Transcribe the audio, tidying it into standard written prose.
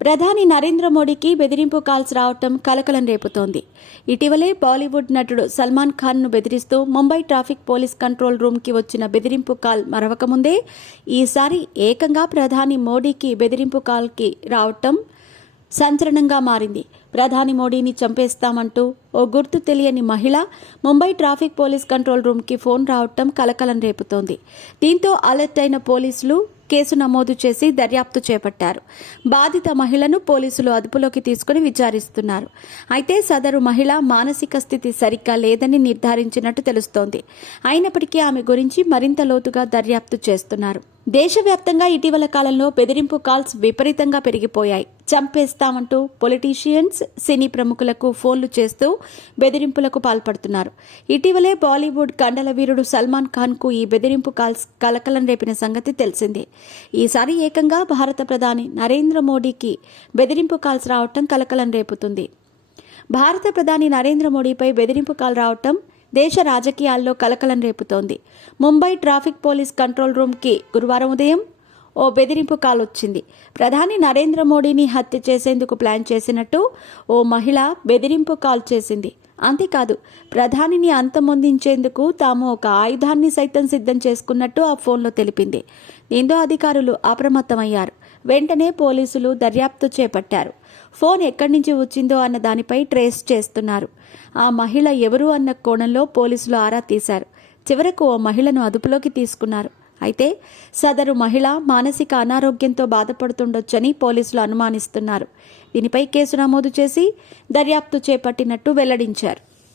ప్రధాని నరేంద్ర మోడీకి బెదిరింపు కాల్స్ రావటం కలకలం రేపుతోంది. ఇటీవలే బాలీవుడ్ నటుడు సల్మాన్ ఖాన్ను బెదిరిస్తూ ముంబై ట్రాఫిక్ పోలీస్ కంట్రోల్ రూమ్కి వచ్చిన బెదిరింపు కాల్ మరవకముందే ఈసారి ఏకంగా ప్రధాని మోడీకి బెదిరింపు కాల్కి రావటం సంచలనంగా మారింది. ప్రధాని మోడీని చంపేస్తామంటూ ఓ గుర్తు తెలియని మహిళ ముంబై ట్రాఫిక్ పోలీస్ కంట్రోల్ రూమ్కి ఫోన్ రావటం కలకలం రేపుతోంది. దీంతో అలర్ట్ అయిన పోలీసులు కేసు నమోదు చేసి దర్యాప్తు చేపట్టారు. బాధిత మహిళను పోలీసులు అదుపులోకి తీసుకుని విచారిస్తున్నారు. అయితే సదరు మహిళ మానసిక స్థితి సరిగ్గా లేదని నిర్ధారించినట్టు తెలుస్తోంది. అయినప్పటికీ ఆమె గురించి మరింత లోతుగా దర్యాప్తు చేస్తున్నారు. దేశవ్యాప్తంగా ఇటీవల కాలంలో బెదిరింపు కాల్స్ విపరీతంగా పెరిగిపోయాయి. చంపేస్తామంటూ పొలిటీషియన్స్, సినీ ప్రముఖులకు ఫోన్లు చేస్తూ బెదిరింపులకు పాల్పడుతున్నారు. ఇటీవలే బాలీవుడ్ కండల వీరుడు సల్మాన్ ఖాన్కు ఈ బెదిరింపు కాల్స్ కలకలం రేపిన సంగతి తెలిసిందే. ఈసారి ఏకంగా భారత ప్రధాని నరేంద్ర మోడీకి బెదిరింపు కాల్స్ రావటం కలకలం రేపుతుంది. భారత ప్రధాని నరేంద్ర మోడీపై బెదిరింపు కాల్ రావటం దేశ రాజకీయాల్లో కలకలం రేపుతోంది. ముంబై ట్రాఫిక్ పోలీస్ కంట్రోల్ రూమ్కి గురువారం ఉదయం ఓ బెదిరింపు కాల్ వచ్చింది. ప్రధాని నరేంద్ర మోడీని హత్య చేసేందుకు ప్లాన్ చేసినట్టు ఓ మహిళ బెదిరింపు కాల్ చేసింది. అంతేకాదు, ప్రధానిని అంతమొందించేందుకు తాము ఒక ఆయుధాన్ని సైతం సిద్ధం చేసుకున్నట్టు ఆ ఫోన్లో తెలిపింది. దీంతో అధికారులు అప్రమత్తమయ్యారు. వెంటనే పోలీసులు దర్యాప్తు చేపట్టారు. ఫోన్ ఎక్కడి నుంచి వచ్చిందో అన్న దానిపై ట్రేస్ చేస్తున్నారు. ఆ మహిళ ఎవరు అన్న కోణంలో పోలీసులు ఆరా తీశారు. చివరకు ఓ మహిళను అదుపులోకి తీసుకున్నారు. అయితే సదరు మహిళ మానసిక అనారోగ్యంతో బాధపడుతుండొచ్చని పోలీసులు అనుమానిస్తున్నారు. దీనిపై కేసు నమోదు చేసి దర్యాప్తు చేపట్టినట్టు వెల్లడించారు.